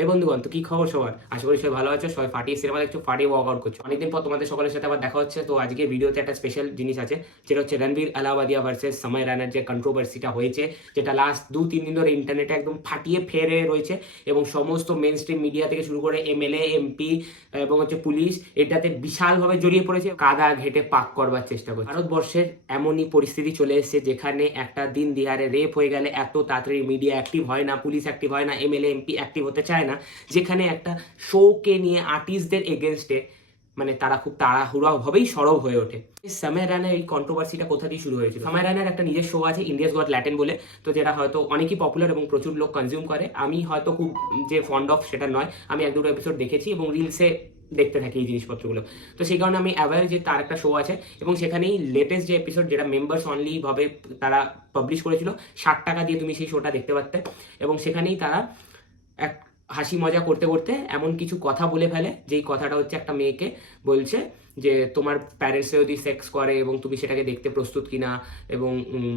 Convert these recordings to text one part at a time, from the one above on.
এই বন্ধুগণ, তো কি খবর সবার? আশা করি সবাই ভালো আছো, সবাই ফাটিয়ে সিনেমা দেখছো, ফাটিয়ে ওয়ার্কআউট করছো। অনেকদিন পর তোমাদের সকলের সাথে আবার দেখা হচ্ছে। তো আজকে ভিডিওতে একটা স্পেশাল জিনিস আছে, যেটা হচ্ছে রণবীর আলাহাবাদিয়া ভার্সেস সময় রানার যে কন্ট্রোভার্সিটা হয়েছে, যেটা লাস্ট 2-3 দিন ধরে ইন্টারনেটে একদম ফাটিয়ে ফেরে রয়েছে এবং সমস্ত মেন স্ট্রিম মিডিয়া থেকে শুরু করে এমএলএ, এমপি এবং হচ্ছে পুলিশ এটাতে বিশালভাবে জড়িয়ে পড়েছে, কাদা ঘেটে পাক করবার চেষ্টা করছে। ভারতবর্ষের এমনই পরিস্থিতি চলে এসেছে যেখানে একটা দিন দিহারে রেপ হয়ে গেলে এত তাড়াতাড়ি মিডিয়া অ্যাক্টিভ হয় না, পুলিশ অ্যাক্টিভ হয় না, এমএলএ এমপি অ্যাক্টিভ হতে চায় না, যেখানে একটা শোকে নিয়ে আর্টিস্টদের এগেনস্টে মানে তারা খুব তাড়াহুড়াভাবেই সরব হয়ে ওঠে। সময় রানার এই কন্ট্রোভার্সিটা কোথা দিয়ে শুরু হয়েছিল? সময় রানার একটা নিজের শো আছে, ইন্ডিয়াস গট ল্যাটিন বলে, তো যেটা হয়তো অনেকই পপুলার এবং প্রচুর লোক কনজিউম করে। আমি হয়তো খুব যে ফন্ড অফ সেটা নয়, আমি 1-2 এপিসোড দেখেছি এবং রিলসে দেখতে থাকি এই জিনিসপত্রগুলো। তো সেই কারণে আমি অ্যাওয়ার যে তার একটা শো আছে এবং সেখানেই লেটেস্ট যে এপিসোড, যেটা মেম্বার্স অনলি ভাবে তারা পাবলিশ করেছিল, 60 টাকা দিয়ে তুমি সেই শোটা দেখতে পারতে। এবং সেখানেই তারা এক হাসি মজা করতে করতে এমন কিছু কথা বলে ফেলে, যেই কথাটা হচ্ছে একটা মেয়েকে বলছে যে তোমার প্যারেন্টসে যদি সেক্স করে এবং তুমি সেটাকে দেখতে প্রস্তুত কিনা, এবং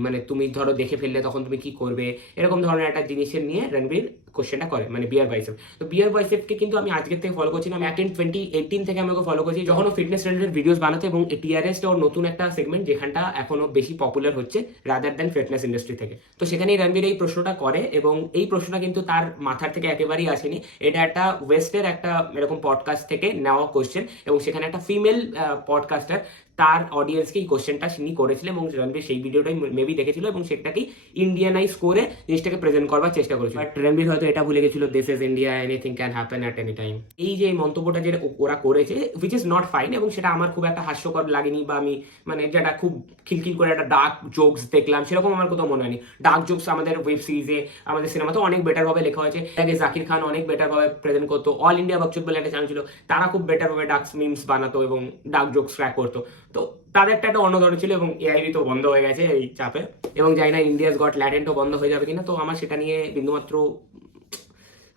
মানে তুমি ধরো দেখে ফেললে তখন তুমি কি করবে, এরকম ধরনের একটা জিনিসের নিয়ে রণবীর কোশ্চেনটা করে, মানে বিয়ার বাইসেপ। তো বিয়ার বাইসেপকে কিন্তু আমি আজকের থেকে ফলো করছি না, আমি 2018 থেকে আমি ওকে ফলো করছি, যখন ও ফিটনেস রিলেটেড ভিডিওস বানাতে, এবং টিআরএস ওর নতুন একটা সেগমেন্ট যেখানটা এখনো বেশি পপুলার হচ্ছে রাদার দ্যান ফিটনেস ইন্ডাস্ট্রি থেকে। তো সেখানেই রণবীর এই প্রশ্নটা করে এবং এই প্রশ্নটা কিন্তু তার মাথার থেকে একেবারেই আসেনি। এটা একটা ওয়েস্টের একটা এরকম পডকাস্ট থেকে নেওয়া কোশ্চেন, এবং সেখানে একটা ফিমেল পডকাস্টার তার অডিয়েন্সকে এই কোশ্চেনটা তিনি করেছিলেন এবং রণবীর সেই ভিডিওটাই মেবি দেখেছিল এবং সেটাকেই ইন্ডিয়ানাইজ করে জিনিসটাকে প্রেজেন্ট করবার চেষ্টা করেছিল। বাট রণবীর হয়তো এটা ভুলে গেছিল, this is India, anything can happen at any time. এই যে মন্তব্যটা যেটা ওরা করেছে, উইচ ইজ নট ফাইন, এবং সেটা আমার খুব একটা হাস্যকর লাগেনি, বা আমি মানে যেটা খুব খিলখিল করে একটা ডার্ক জোকস দেখলাম সেরকম আমার কোথাও মনে হয়নি। ডার্ক জোকস আমাদের ওয়েব সিরিজে, আমাদের সিনেমাতে অনেক বেটারভাবে লেখা হয়েছে। আগে জাকির খান অনেক বেটারভাবে প্রেজেন্ট করতো, অল ইন্ডিয়া বকচুদ বলে একটা চ্যানেল ছিল, তারা খুব বেটারভাবে ডার্ক মিমস বানাতো এবং ডার্ক জোকস ক্র্যাক করতো। তো তাদেরটা একটা অন্য ধরনের ছিল, এবং এআইডি তো বন্ধ হয়ে গেছে এই চাপে, এবং জানি না ইন্ডিয়াস গট ল্যাটেন্টও বন্ধ হয়ে যাবে কিনা। তো আমার সেটা নিয়ে বিন্দুমাত্র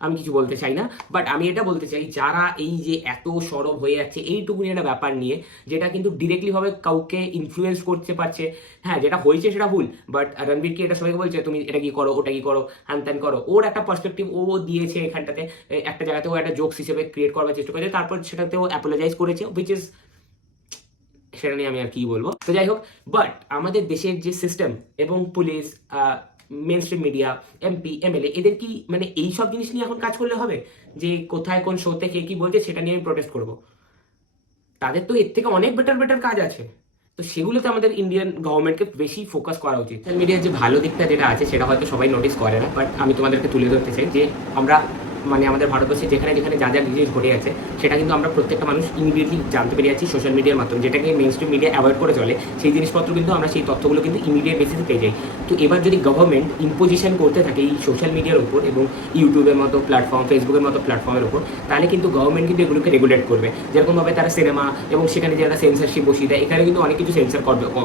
আমি কিছু বলতে চাই না। বাট আমি এটা বলতে চাই, যারা এই যে এত সরব হয়ে যাচ্ছে এইটুকুনি একটা ব্যাপার নিয়ে, যেটা কিন্তু ডিরেক্টলিভাবে কাউকে ইনফ্লুয়েন্স করতে পারছে, হ্যাঁ যেটা হয়েছে সেটা ভুল, বাট রণবীর কি এটা সবাইকে বলছে তুমি এটা কি করো, ওটা কি করো, হ্যান ত্যান করো, ওর একটা পার্সপেক্টিভ ও দিয়েছে এখানটাতে, একটা জায়গাতে ও একটা জোকস হিসেবে ক্রিয়েট করবার চেষ্টা করেছে, তারপর সেটাতেও অ্যাপোলোজাইজ করেছে, উইচ ইজ, সেটা নিয়ে আমি আর কি বলবো। তো যাই হোক, বাট আমাদের দেশের যে সিস্টেম এবং police, mainstream media, MP, MLA, এদের কি মানে এই সব জিনিস নিয়ে এখন কাজ করলে হবে? যে কোথায় কোন শোতে কে কি বলছে সেটা নিয়ে আমি প্রোটেস্ট করবো? তাদের তো এর থেকে অনেক বেটার বেটার কাজ আছে। তো সেগুলোতে আমাদের ইন্ডিয়ান গভর্নমেন্টকে বেশি ফোকাস করা উচিত। সোশ্যাল মিডিয়ার যে ভালো দিকটা যেটা আছে সেটা হয়তো সবাই নোটিস করে না, বাট আমি তোমাদেরকে তুলে ধরতে চাই যে আমরা মানে আমাদের ভারতবর্ষে যেখানে যেখানে যা যা জিনিস ঘটে আছে সেটা কিন্তু আমরা প্রত্যেকটা মানুষ ইমিডিয়েটলি জানতে পেরে যাচ্ছি সোশ্যাল মিডিয়ার মাধ্যমে, যেটাকে মেইন স্ট্রিম মিডিয়া অ্যাভয়েড করে চলে, সেই জিনিসপত্র কিন্তু আমরা সেই তথ্যগুলো কিন্তু ইমিডিয়েট বেসিসে পেয়ে যাই। তো এবার যদি গভর্নমেন্ট ইম্পোজিশন করতে থাকে এই সোশ্যাল মিডিয়ার উপর এবং ইউটিউবের মতো প্ল্যাটফর্ম, ফেসবুকের মতো প্ল্যাটফর্মের উপর, তাহলে কিন্তু গভর্নমেন্ট কিন্তু এগুলোকে রেগুলেট করবে। যেরকমভাবে তারা সিনেমা এবং সেখানে যারা সেন্সারশিপ বসিয়ে দেয়, এখানে কিন্তু অনেক কিছু সেন্সার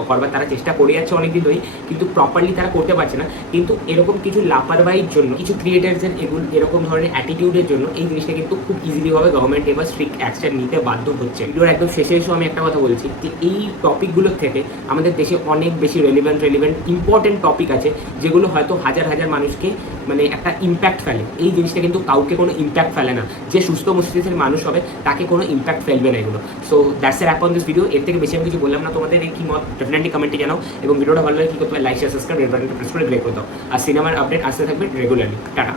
করবার তারা চেষ্টা করে যাচ্ছে অনেকদিন ধরেই, কিন্তু প্রপারলি তারা করতে পারছে না। কিন্তু এরকম কিছু লাপারবাহির জন্য, কিছু ক্রিয়েটার্সের এরকম ধরনের অ্যাটিটিউডের জন্য এই জিনিসটা কিন্তু খুব ইজিলিভাবে গভর্নমেন্ট এবার স্ট্রিক্ট অ্যাকশন নিতে বাধ্য হচ্ছে। ভিডিওর একদম শেষে এসেও আমি একটা কথা বলছি যে এই টপিকগুলোর থেকে আমাদের দেশে অনেক বেশি রেলিভেন্ট ইম্পর্টেন্ট টপিক আছে, যেগুলো হয়তো হাজার হাজার মানুষকে মানে একটা ইম্প্যাক্ট ফেলে। এই জিনিসটা কিন্তু কাউকে কোনো ইম্প্যাক্ট ফেলে না, যে সুস্থ মস্তিষ্কের মানুষ হবে তাকে কোনো ইম্প্যাক্ট ফেলবে না এগুলো। So that's a wrap on this video. এর থেকে বেশি আমি কিছু বললাম না। তোমাদের এই কি মত ডেফিনেটলি কমেন্টে জানাও, এবং ভিডিওটা ভালো লাগে কি করতে হবে, লাইক শেয়ার সাবস্ক্রাইব, রেড বাটনটা প্রেস করে ব্রেক করে দাও। আর সিনেমার আপডেট আসতে থাকবে রেগুলারলি। টাটা।